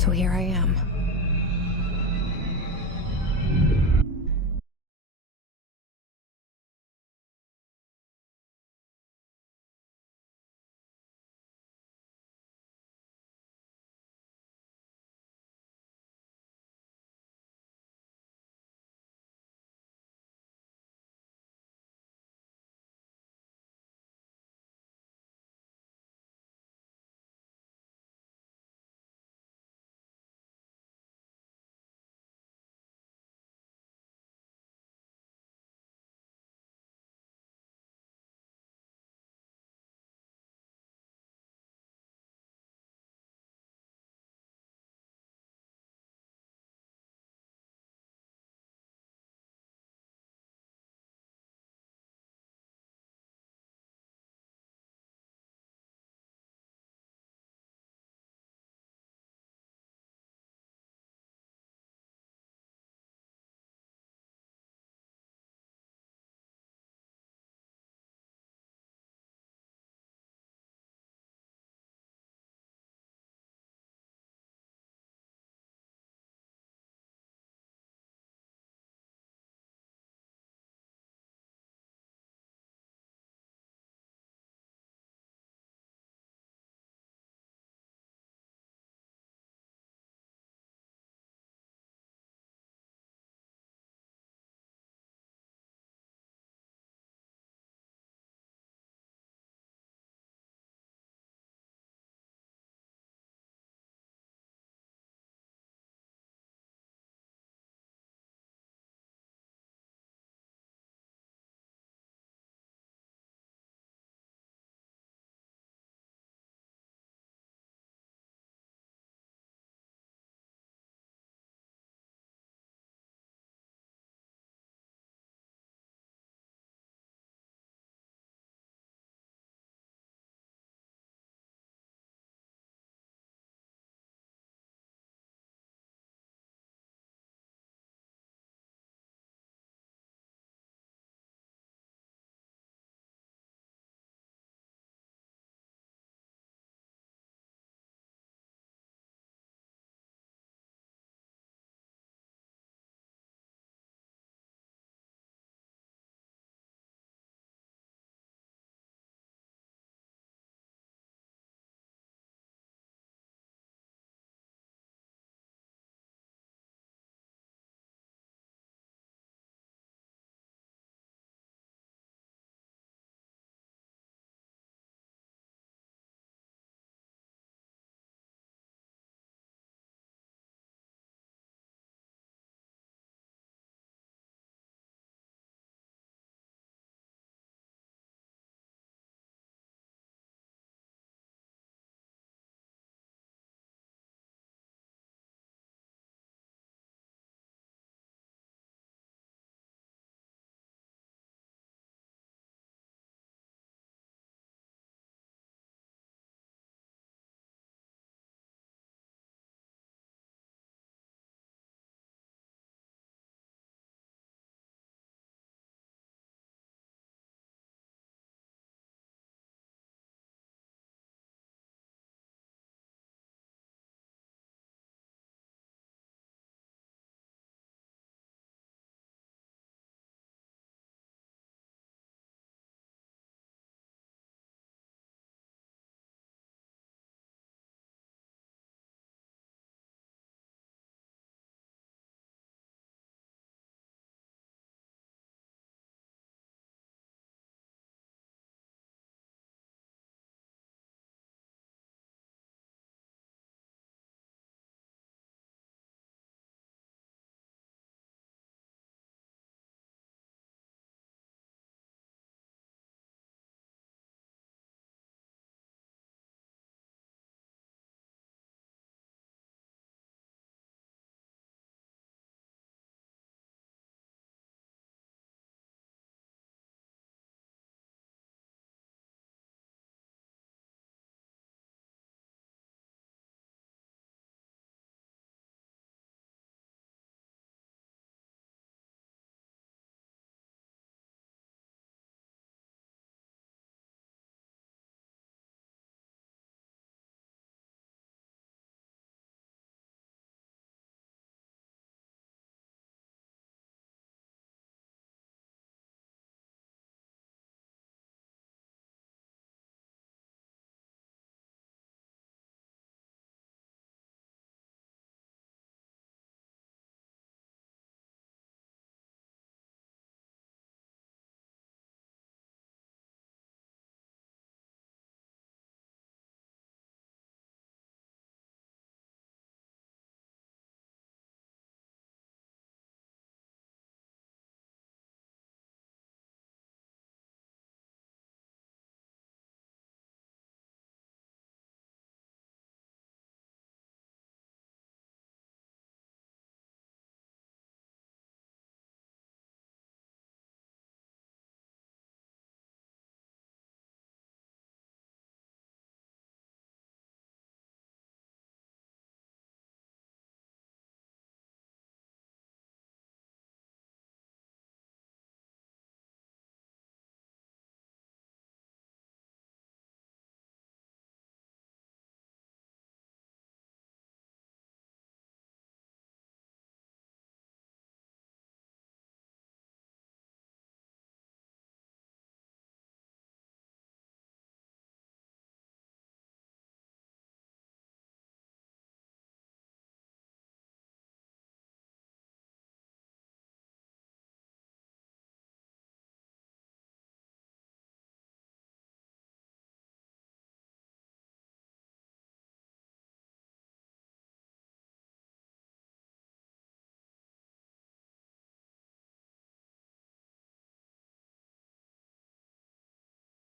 So here I am.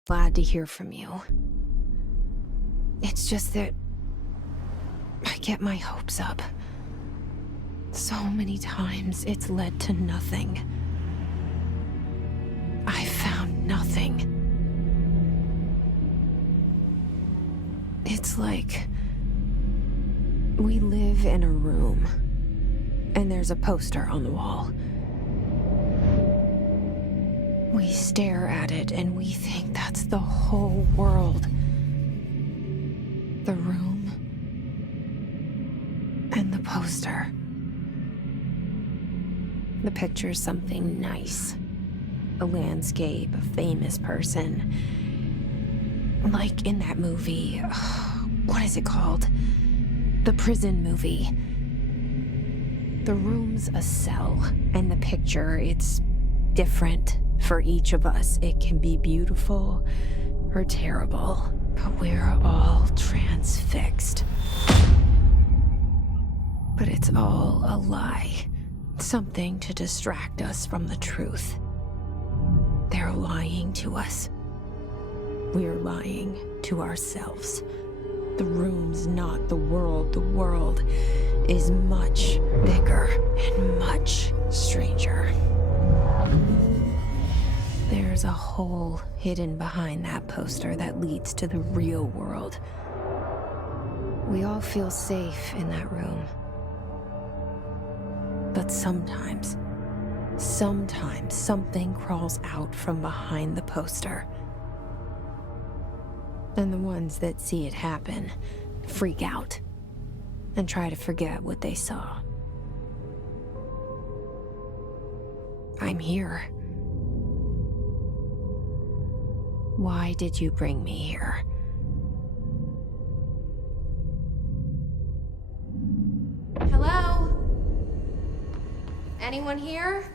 Glad to hear from you. It's just that I get my hopes up. So many times it's led to nothing. I found nothing. It's like we live in a room, and there's a poster on the wall. We stare at it and we think that's the whole world. The room and the poster. The picture's something nice. A landscape, a famous person. Like in that movie, what is it called? The prison movie. The room's a cell, and the picture, it's different for each of us. It can be beautiful or terrible, but we're all transfixed. But it's all a lie. Something to distract us from the truth. They're lying to us. We're lying to ourselves. The room's not the world. The world is much bigger and much stranger. There's a hole hidden behind that poster that leads to the real world. We all feel safe in that room. But sometimes something crawls out from behind the poster. And the ones that see it happen freak out and try to forget what they saw. I'm here. Why did you bring me here? Hello? Anyone here?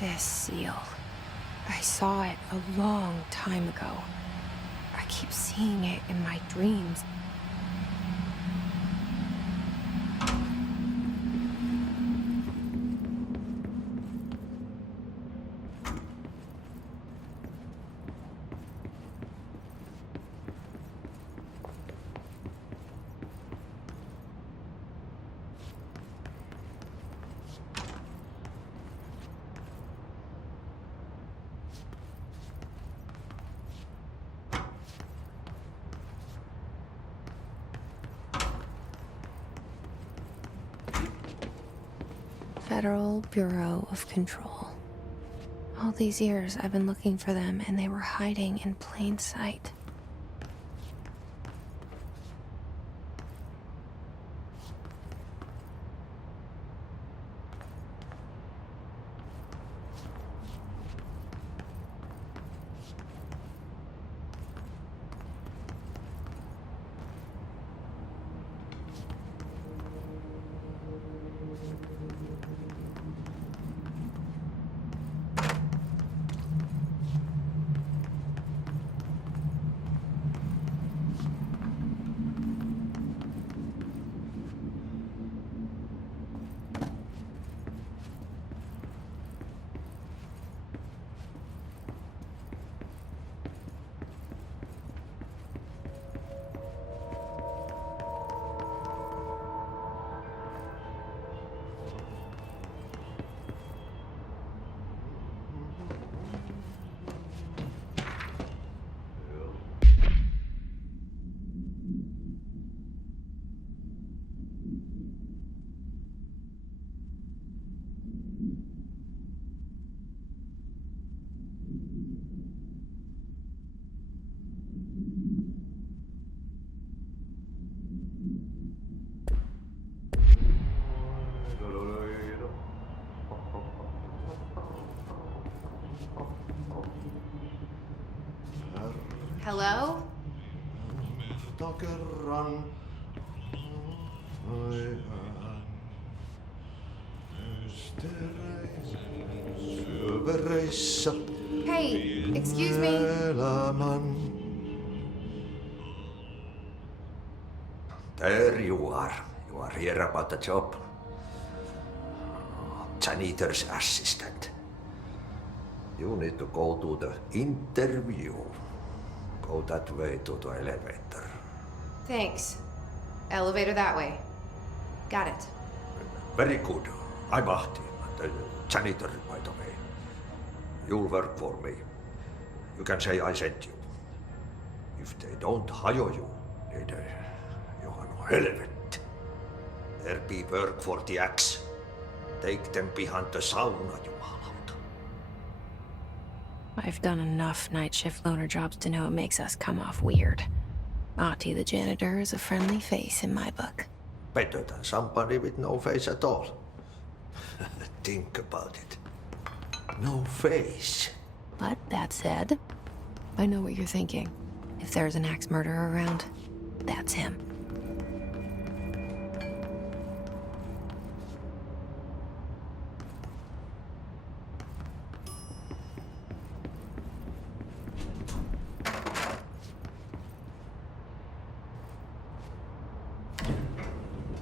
This seal. I saw it a long time ago. I keep seeing it in my dreams. Federal Bureau of Control. All these years I've been looking for them, and they were hiding in plain sight. kohta kerran. Syövereissä Hey, excuse me. elämän. There you are. You are here about the job. Janitor's assistant. You need to go to the interview. Go that way to the elevator. Thanks. Elevator that way. Got it. Very good. I'm Ahti, the janitor, by the way. You'll work for me. You can say I sent you. If they don't hire you, niin Johan on helvetti. There be work for the axe. Take them behind the sauna, jumalauta. I've done enough night shift loner jobs to know it makes us come off weird. Ahti the janitor is a friendly face in my book. Better than somebody with no face at all. Think about it. No face. But that said, I know what you're thinking. If there's an axe murderer around, that's him.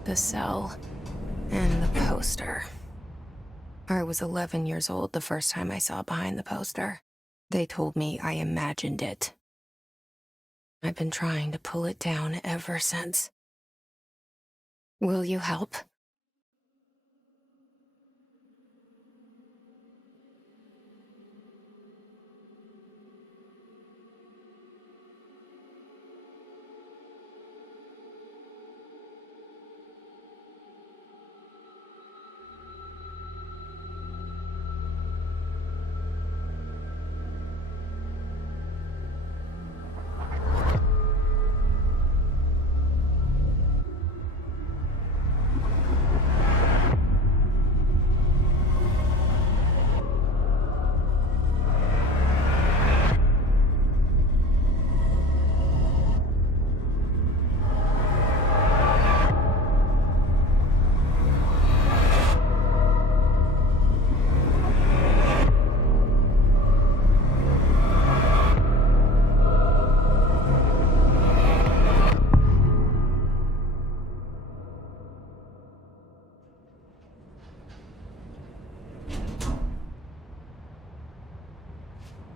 The cell and the poster. I was 11 years old the first time I saw behind the poster. They told me I imagined it. I've been trying to pull it down ever since. Will you help?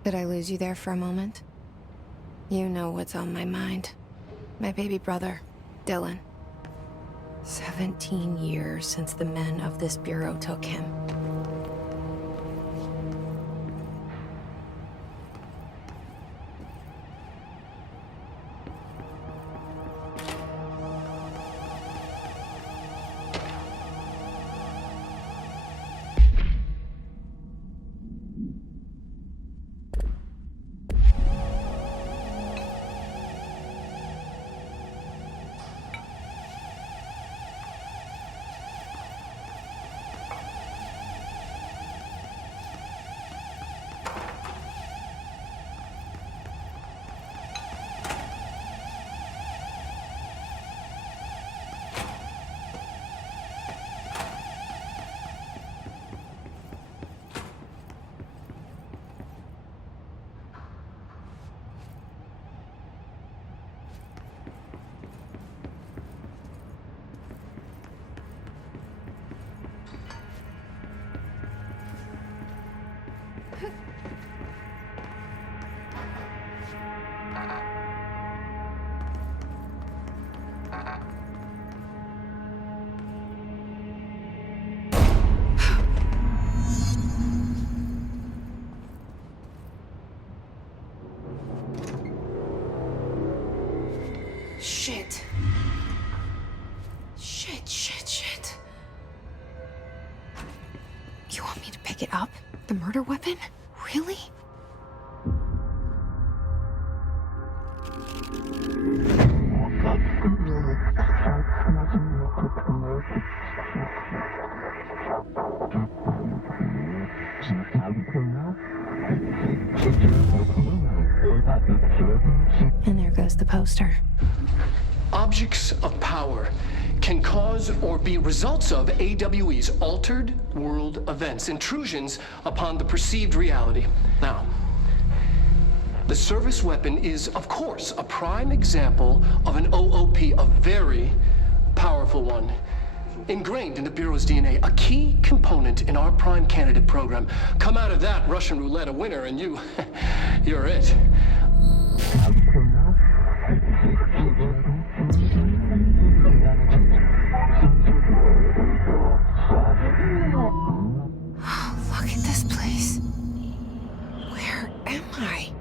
Did I lose you there for a moment? You know what's on my mind. My baby brother, Dylan. 17 years since the men of this bureau took him. Shit. Shit. You want me to pick it up? The murder weapon? Really? And there goes the poster. Objects of power can cause or be results of AWE's altered world events, intrusions upon the perceived reality. Now, the service weapon is, of course, a prime example of an OOP, a very powerful one. Ingrained in the Bureau's DNA, a key component in our prime candidate program. Come out of that Russian roulette a winner and you're it. Look at this place. Where am I?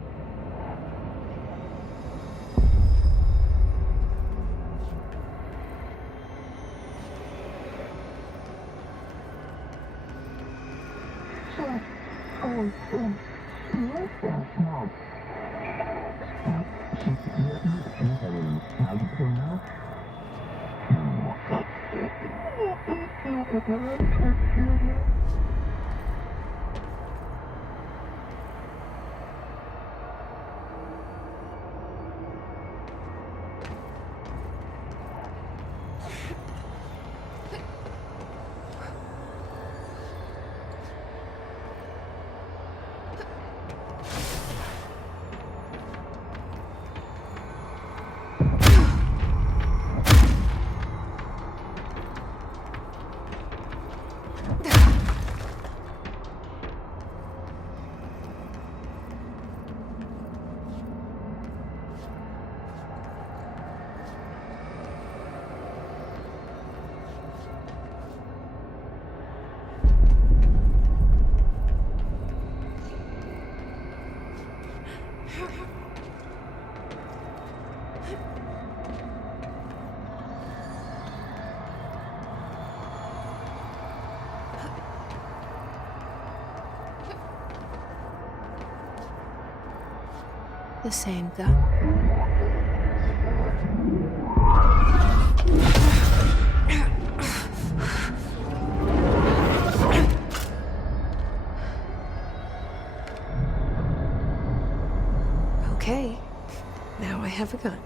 The same gun. Okay, now I have a gun.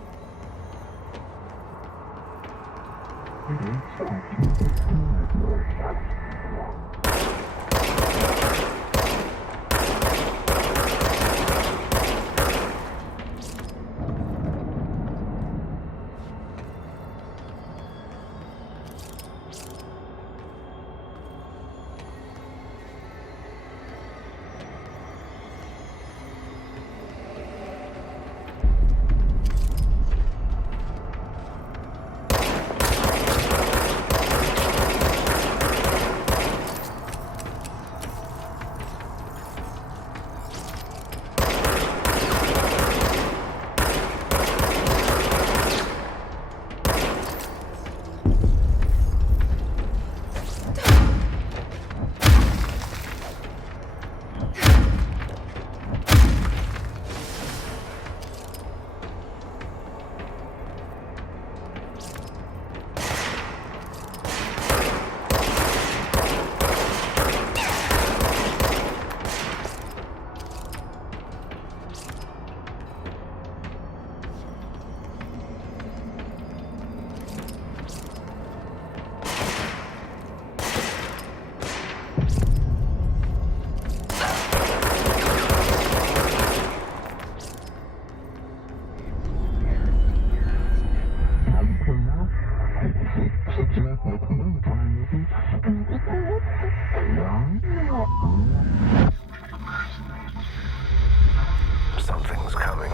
Something's coming.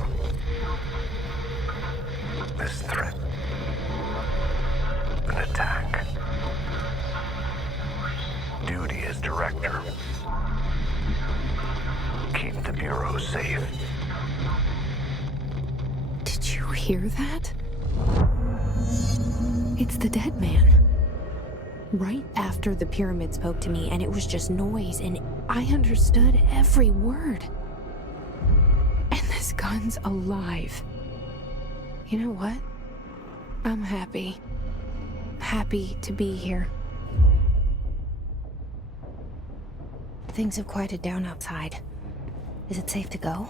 This threat. An attack. Duty as director. Keep the Bureau safe. Did you hear that? It's the dead man. Right after the pyramid spoke to me, and it was just noise, and I understood every word. And this gun's alive. You know what? I'm happy. Happy to be here. Things have quieted down outside. Is it safe to go?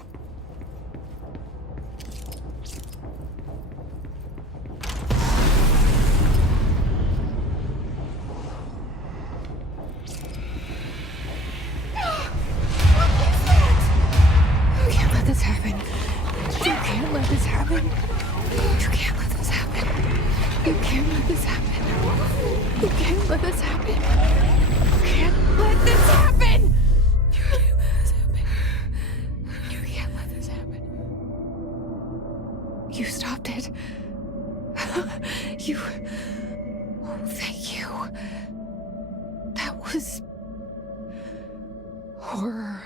stopped it. You... Oh, thank you. That was... horror.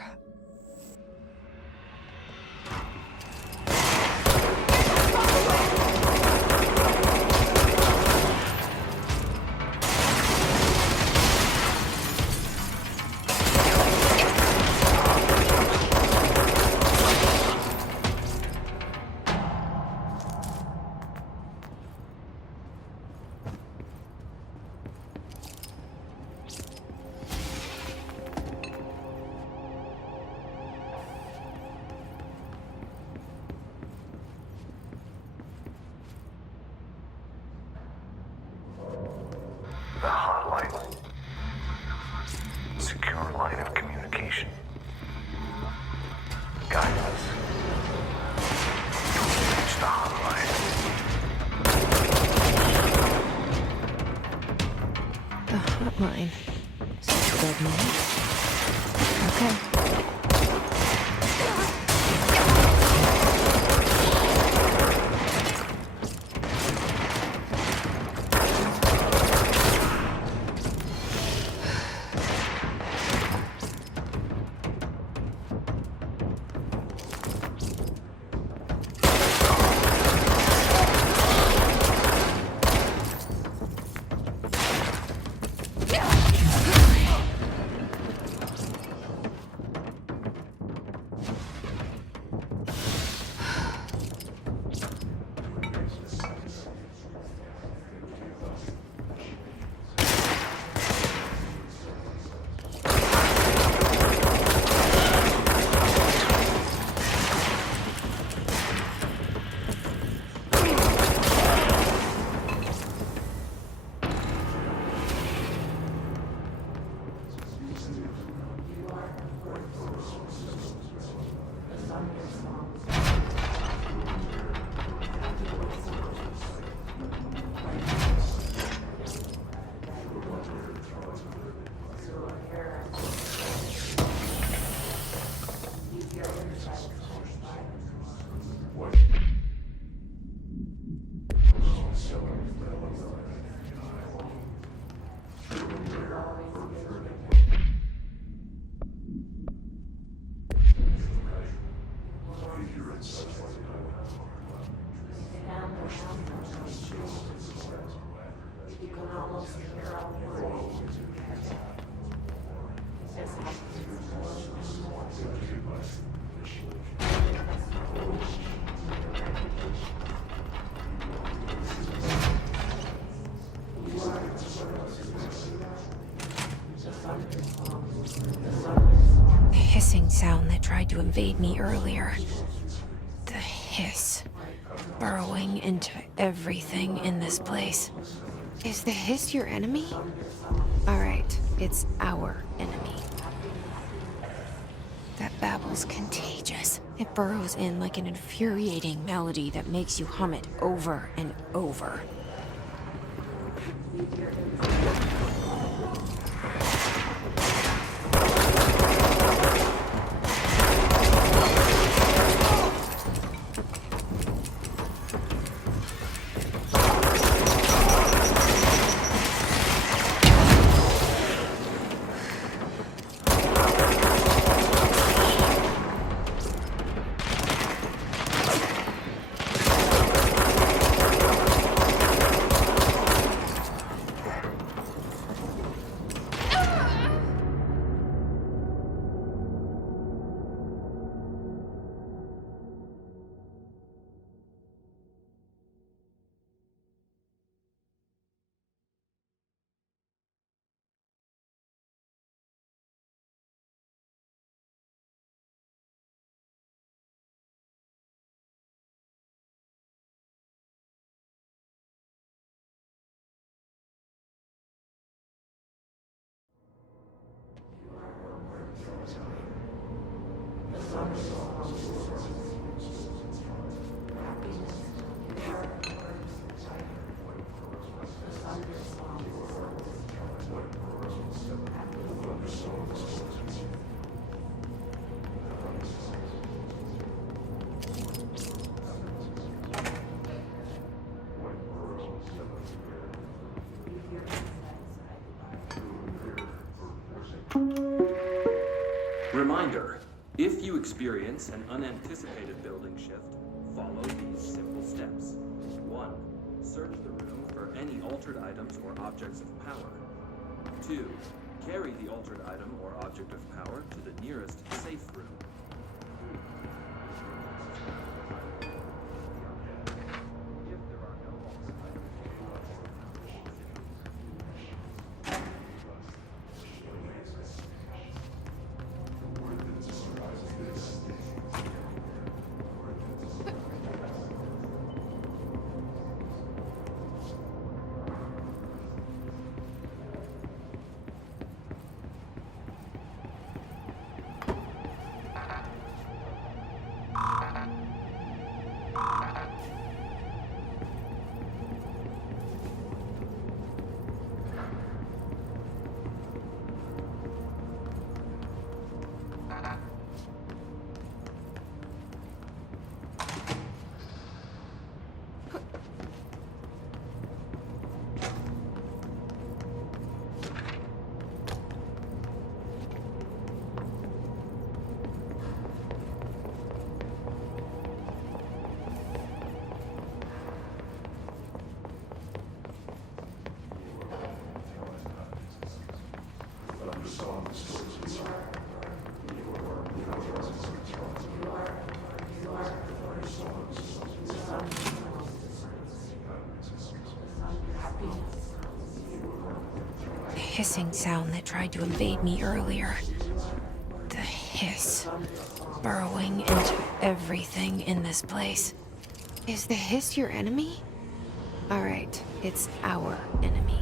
The hotline. Secure line of communication. Guidance. Reach the hotline. The hotline. Dead man. Okay. Hissing sound that tried to invade me earlier. The hiss. Burrowing into everything in this place. Is the hiss your enemy? Alright, it's our enemy. That babble's contagious. It burrows in like an infuriating melody that makes you hum it over and over. Reminder, if you experience an unanticipated building shift, follow these simple steps. 1. Search the room for any altered items or objects of power. 2. Carry the altered item or object of power to the nearest safe room. If there are no altered The hissing sound that tried to invade me earlier. The hiss. Burrowing into everything in this place. Is the hiss your enemy? Alright, it's our enemy.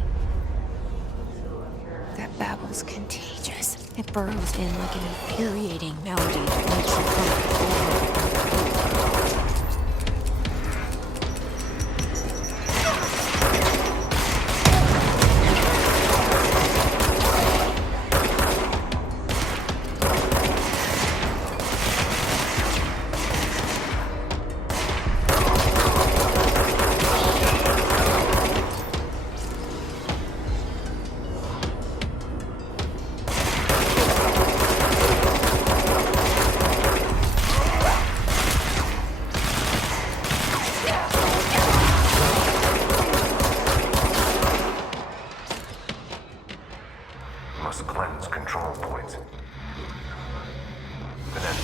That babble's contagious. It burrows in like an infuriating melody that makes you come over and over. Must cleanse control points. But then...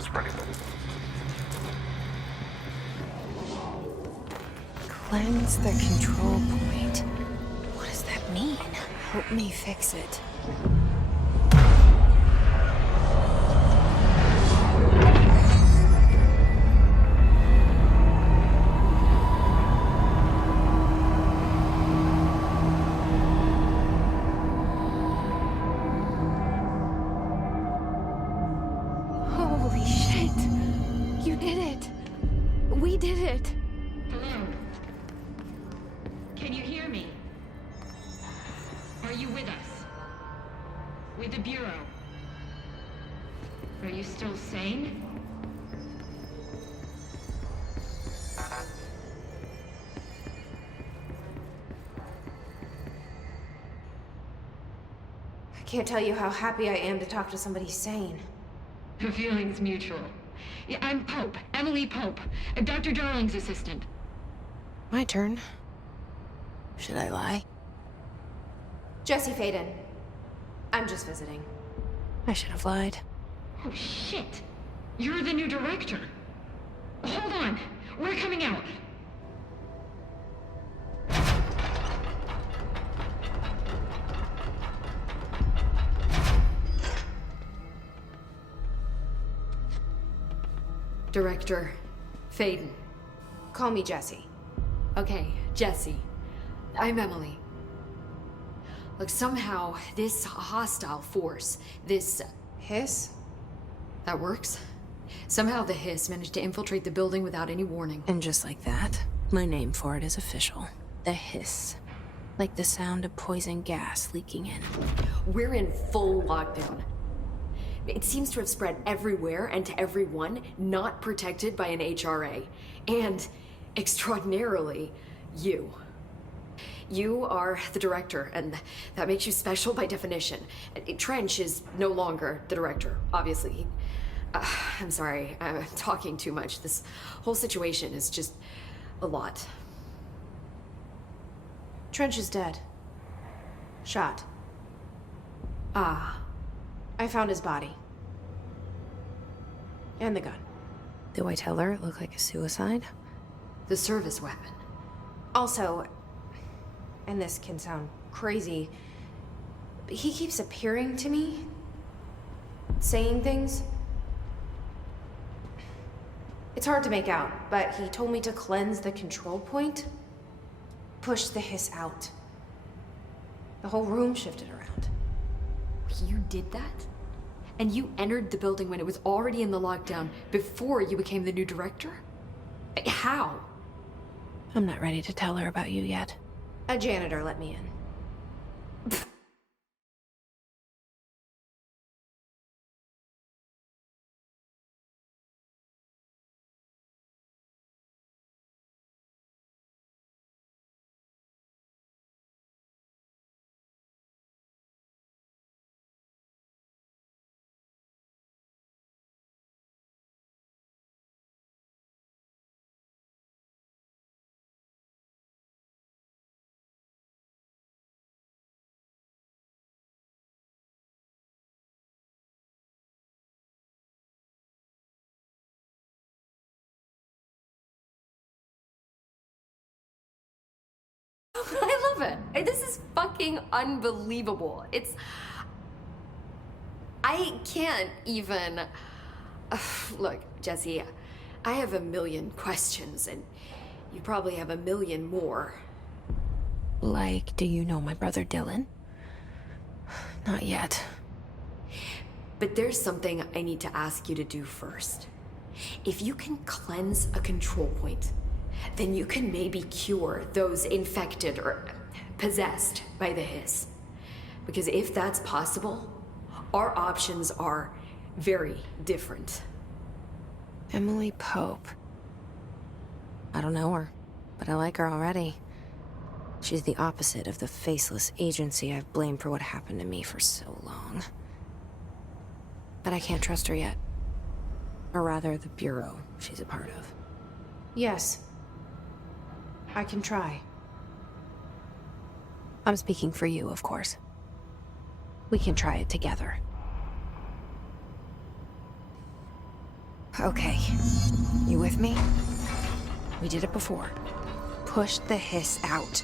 Spreading them. Cleanse the control point. What does that mean? Help me fix it. Holy shit! You did it! We did it! Hello? Can you hear me? Are you with us? With the Bureau? Are you still sane? I can't tell you how happy I am to talk to somebody sane. The feeling's mutual. Yeah, I'm Pope, Emily Pope, Dr. Darling's assistant. My turn. Should I lie? Jesse Faden. I'm just visiting. I should have lied. Oh, shit. You're the new director. Hold on. We're coming out. Director Faden. Call me Jesse. Okay, Jesse. I'm Emily. Look, somehow this hostile force, this... Hiss? that works? Somehow the hiss managed to infiltrate the building without any warning. And just like that, my name for it is official. The hiss. Like the sound of poison gas leaking in. We're in full lockdown. It seems to have spread everywhere and to everyone not protected by an HRA. And, extraordinarily, you. You are the director, and that makes you special by definition. Trench is no longer the director, obviously. I'm sorry, I'm talking too much. This whole situation is just a lot. Trench is dead. Shot. Ah. I found his body. And the gun. Do I tell her it looked like a suicide? The service weapon. Also, and this can sound crazy, but he keeps appearing to me, saying things. It's hard to make out, but he told me to cleanse the control point, push the hiss out. The whole room shifted around. You did that? And you entered the building when it was already in the lockdown before you became the new director? How? I'm not ready to tell her about you yet. A janitor let me in. I love it. This is fucking unbelievable. I can't even... Look, Jesse, I have a million questions, and you probably have a million more. Like, do you know my brother Dylan? Not yet. But there's something I need to ask you to do first. If you can cleanse a control point, then you can maybe cure those infected or possessed by the hiss. Because if that's possible, our options are very different. Emily Pope. I don't know her, but I like her already. She's the opposite of the faceless agency I've blamed for what happened to me for so long. But I can't trust her yet. Or rather, the bureau she's a part of. Yes. I can try. I'm speaking for you, of course. We can try it together. Okay. You with me? We did it before. Push the hiss out.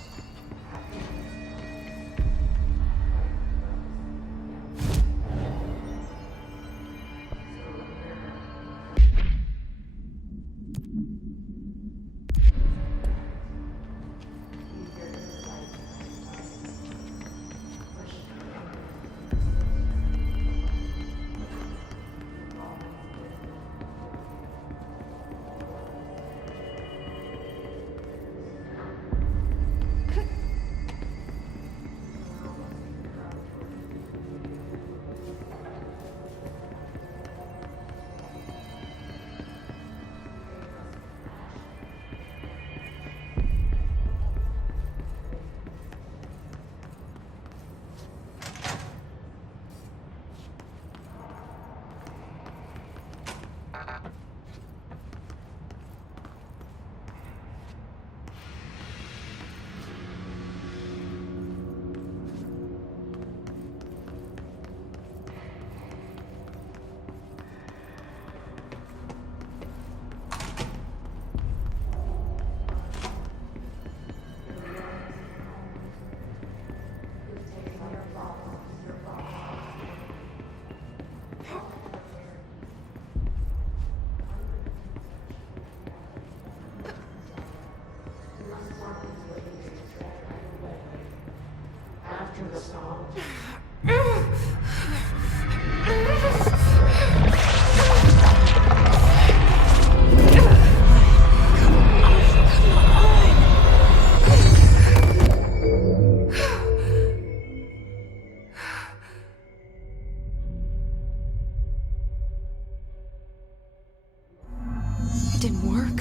It didn't work.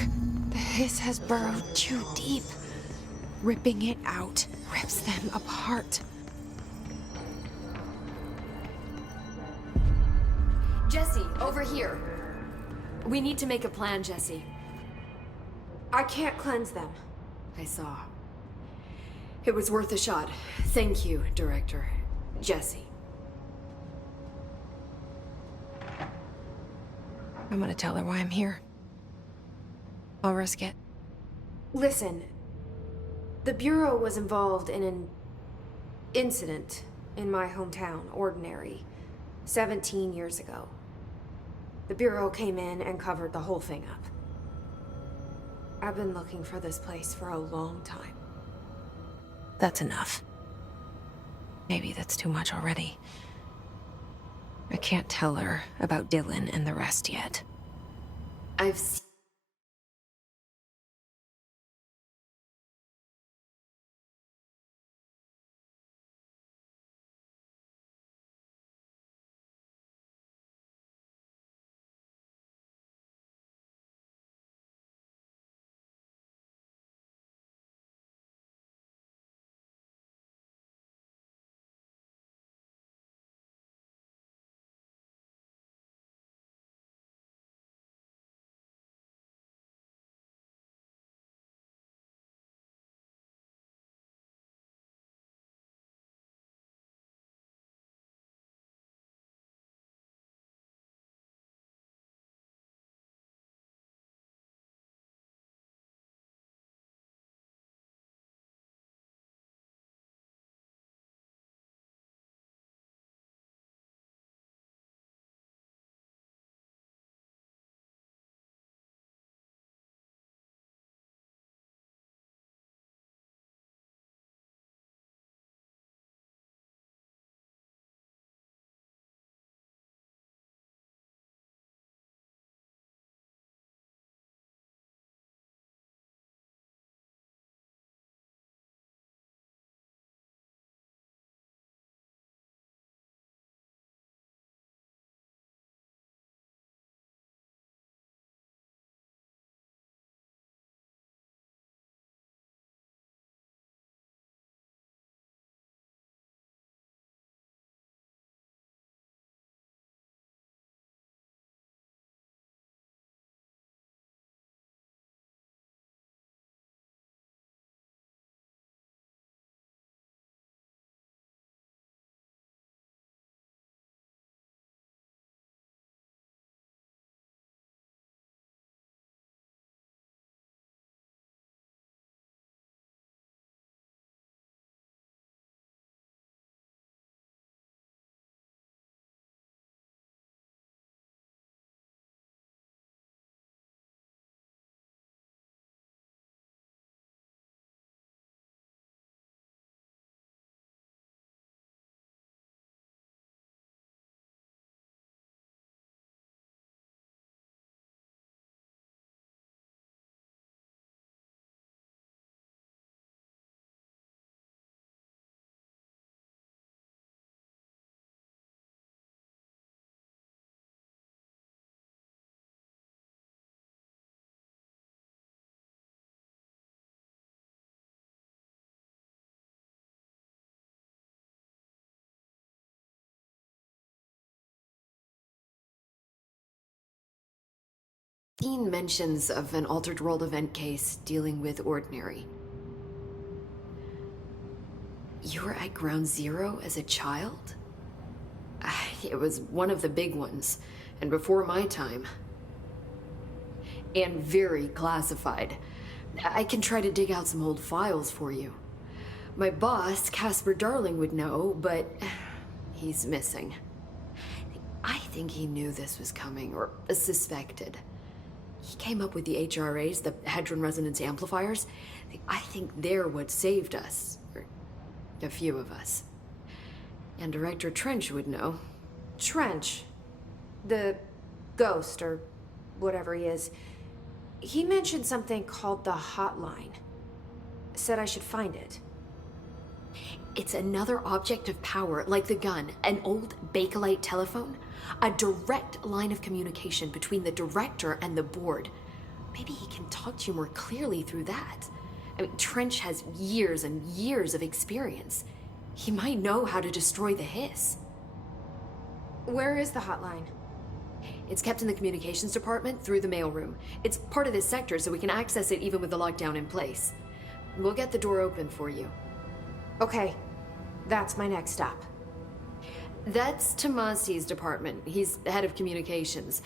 The hiss has burrowed too deep. Ripping it out rips them apart. Jesse, over here. We need to make a plan, Jesse. I can't cleanse them. I saw. It was worth a shot. Thank you, Director. Jesse. I'm gonna tell her why I'm here. I'll risk it. Listen, the Bureau was involved in an incident in my hometown, Ordinary, 17 years ago. The Bureau came in and covered the whole thing up. I've been looking for this place for a long time. That's enough. Maybe that's too much already. I can't tell her about Dylan and the rest yet. I've seen... seen mentions of an Altered World event case dealing with Ordinary. You were at Ground Zero as a child? It was one of the big ones, and before my time. And very classified. I can try to dig out some old files for you. My boss, Casper Darling, would know, but he's missing. I think he knew this was coming, or suspected. He came up with the HRAs, the Hadron Resonance Amplifiers. I think they're what saved us. Or a few of us. And Director Trench would know. Trench, the ghost, or whatever he is, he mentioned something called the hotline. Said I should find it. It's another object of power, like the gun, an old Bakelite telephone, a direct line of communication between the director and the board. Maybe he can talk to you more clearly through that. I mean, Trench has years and years of experience. He might know how to destroy the hiss. Where is the hotline? It's kept in the communications department through the mailroom. It's part of this sector, so we can access it even with the lockdown in place. We'll get the door open for you. Okay, that's my next stop. That's Tomasi's department. He's the head of communications.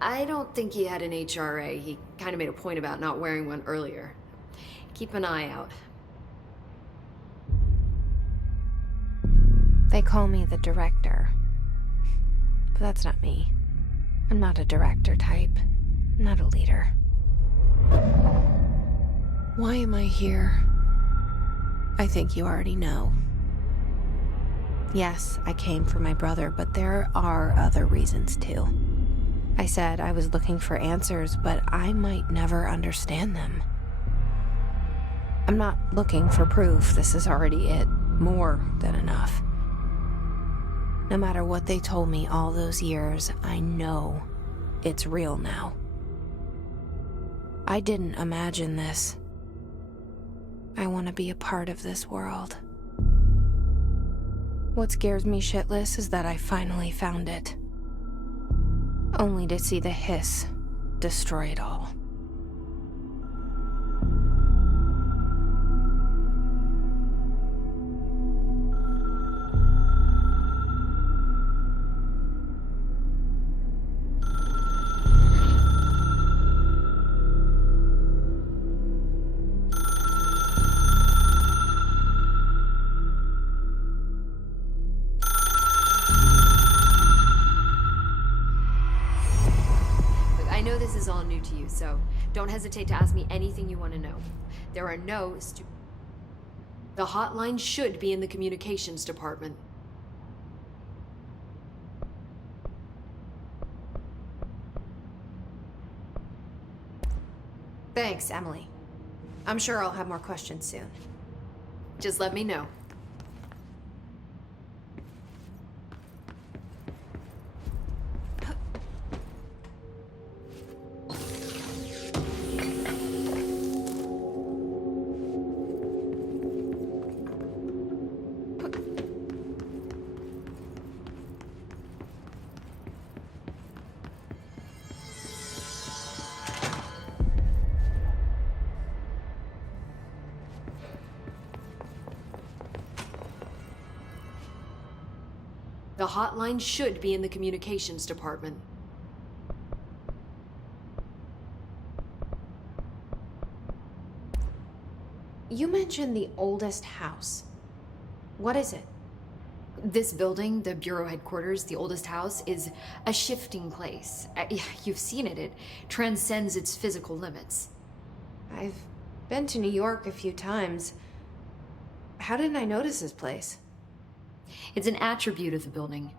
I don't think he had an HRA. He kind of made a point about not wearing one earlier. Keep an eye out. They call me the director. But that's not me. I'm not a director type. I'm not a leader. Why am I here? I think you already know. Yes, I came for my brother, but there are other reasons too. I said I was looking for answers, but I might never understand them. I'm not looking for proof. This is already it. More than enough. No matter what they told me all those years, I know it's real now. I didn't imagine this. I want to be a part of this world. What scares me shitless is that I finally found it. Only to see the hiss destroy it all. I know this is all new to you, so don't hesitate to ask me anything you want to know. There are no The hotline should be in the communications department. Thanks, Emily. I'm sure I'll have more questions soon. Just let me know. The hotline should be in the communications department. You mentioned the oldest house. What is it? This building, the Bureau headquarters, the oldest house, is a shifting place. You've seen it. It transcends its physical limits. I've been to New York a few times. How didn't I notice this place? It's an attribute of the building.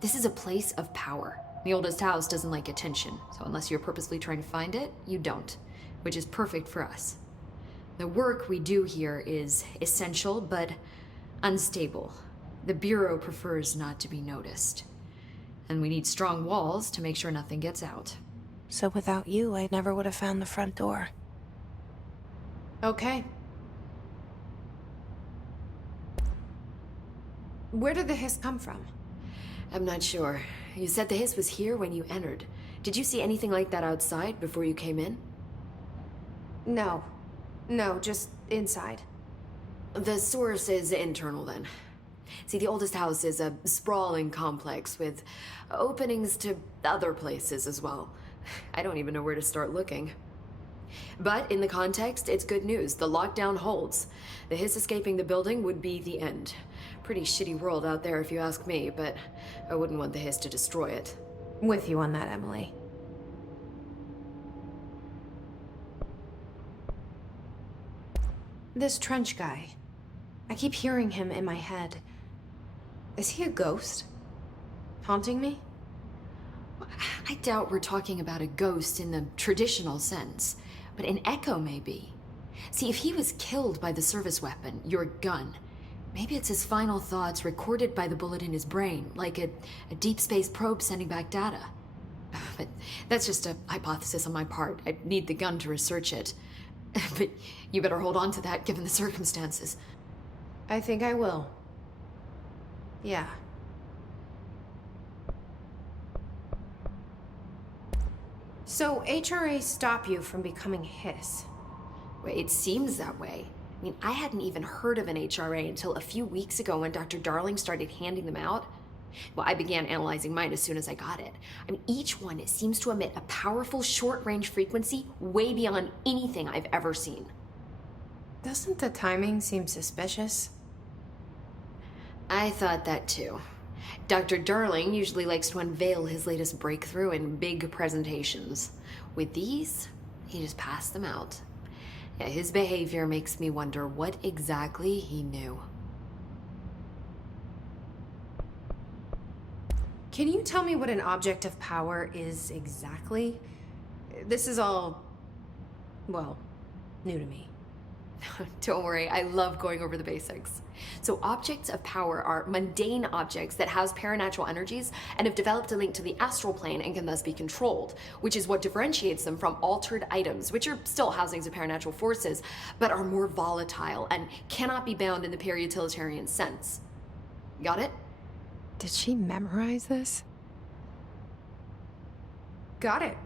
This is a place of power. The oldest house doesn't like attention, so unless you're purposely trying to find it, you don't, which is perfect for us. The work we do here is essential, but unstable. The Bureau prefers not to be noticed. And we need strong walls to make sure nothing gets out. So without you, I never would have found the front door. Okay. Where did the hiss come from? I'm not sure. You said the hiss was here when you entered. Did you see anything like that outside before you came in? No. No, just inside. The source is internal then. See, the oldest house is a sprawling complex with openings to other places as well. I don't even know where to start looking. But in the context, it's good news. The lockdown holds. The hiss escaping the building would be the end. Pretty shitty world out there if you ask me, but I wouldn't want the hiss to destroy it. With you on that, Emily. This Trench guy. I keep hearing him in my head. Is he a ghost? Haunting me? I doubt we're talking about a ghost in the traditional sense, but an echo maybe. See, if he was killed by the service weapon, your gun, maybe it's his final thoughts recorded by the bullet in his brain, like a deep space probe sending back data. But that's just a hypothesis on my part. I'd need the gun to research it. But you better hold on to that given the circumstances. I think I will. Yeah. So HRA stop you from becoming Hiss? Well, it seems that way. I mean, I hadn't even heard of an HRA until a few weeks ago when Dr. Darling started handing them out. Well, I began analyzing mine as soon as I got it. I mean, each one seems to emit a powerful short-range frequency way beyond anything I've ever seen. Doesn't the timing seem suspicious? I thought that too. Dr. Darling usually likes to unveil his latest breakthrough in big presentations. With these, he just passed them out. Yeah, his behavior makes me wonder what exactly he knew. Can you tell me what an object of power is exactly? This is all, well, new to me. Don't worry, I love going over the basics. So objects of power are mundane objects that house paranatural energies and have developed a link to the astral plane and can thus be controlled, which is what differentiates them from altered items, which are still housings of paranatural forces, but are more volatile and cannot be bound in the pure utilitarian sense. Got it? Did she memorize this? Got it.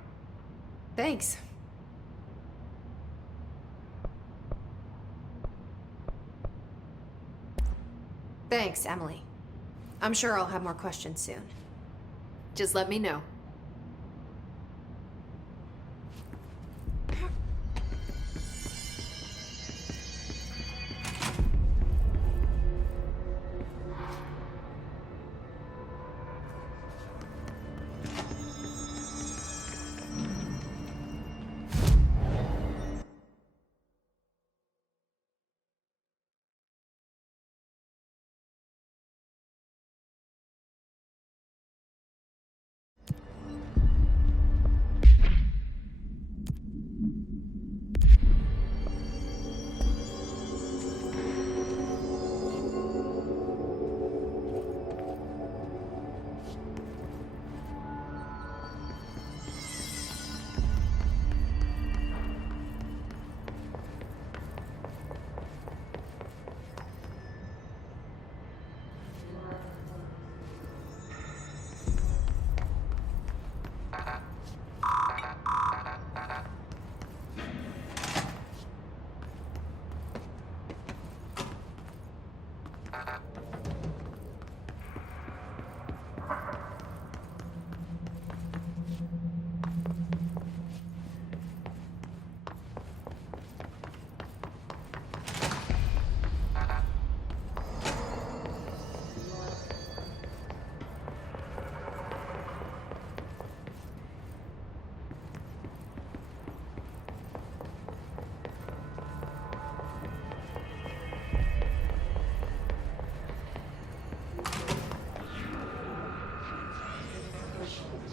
Thanks. Thanks, Emily. I'm sure I'll have more questions soon. Just let me know.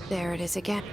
There it is again.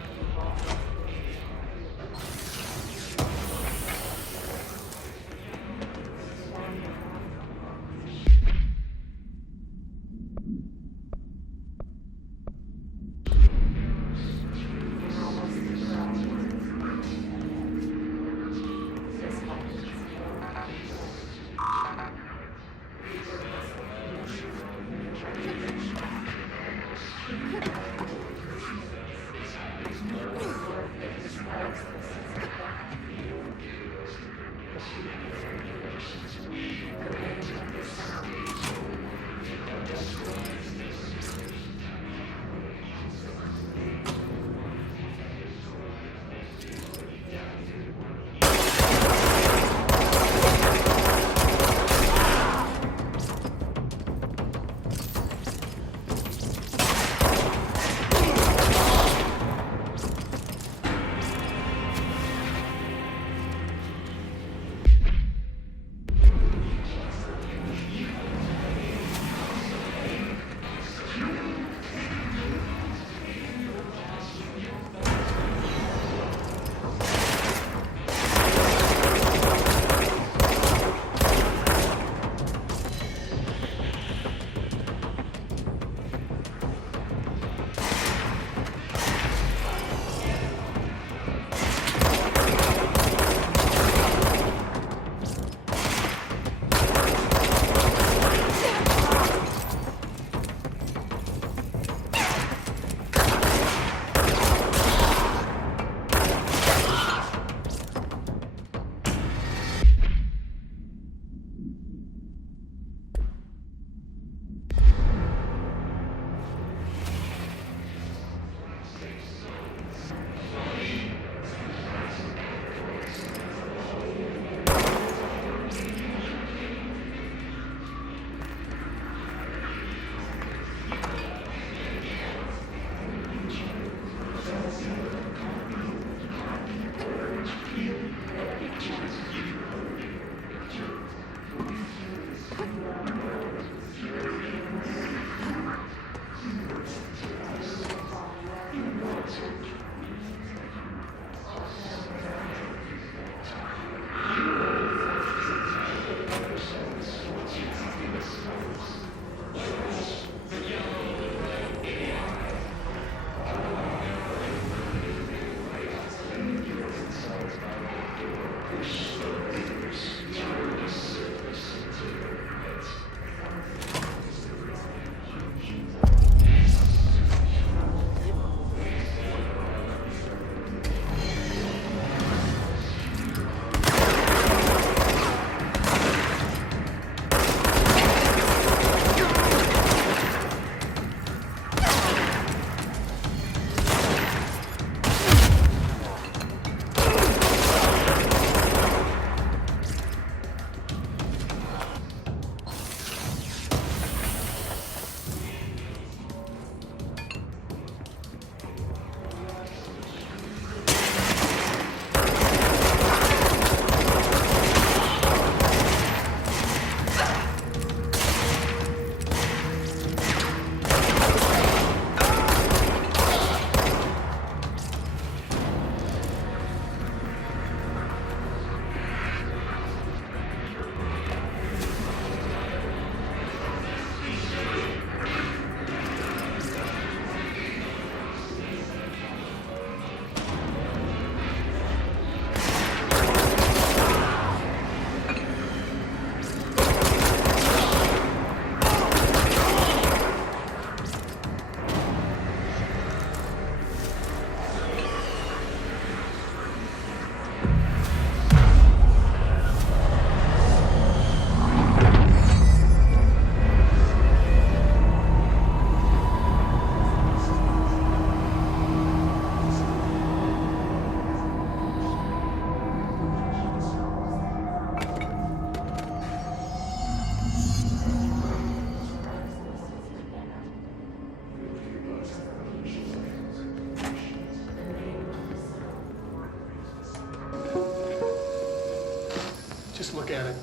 Just look at it.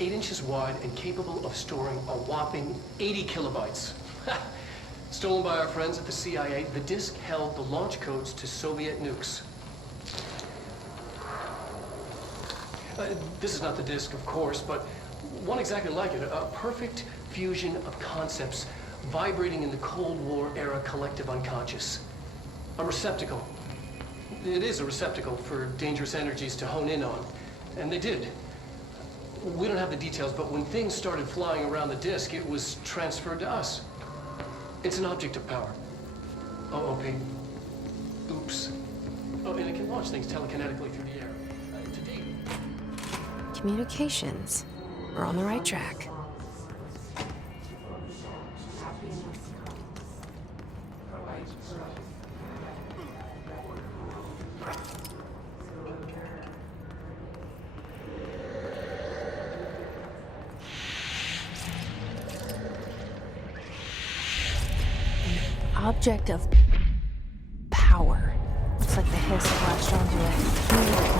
8 inches wide and capable of storing a whopping 80 kilobytes. Stolen by our friends at the CIA, the disk held the launch codes to Soviet nukes. This is not the disk, of course, but one exactly like it. A perfect fusion of concepts vibrating in the Cold War era collective unconscious. A receptacle. It is a receptacle for dangerous energies to hone in on. And they did. We don't have the details, but when things started flying around the disk, it was transferred to us. It's an object of power. OOP. Oops. Oh, and it can launch things telekinetically through the air. To date. Communications. We're on the right track. Object of power. Looks like the hiss latched onto a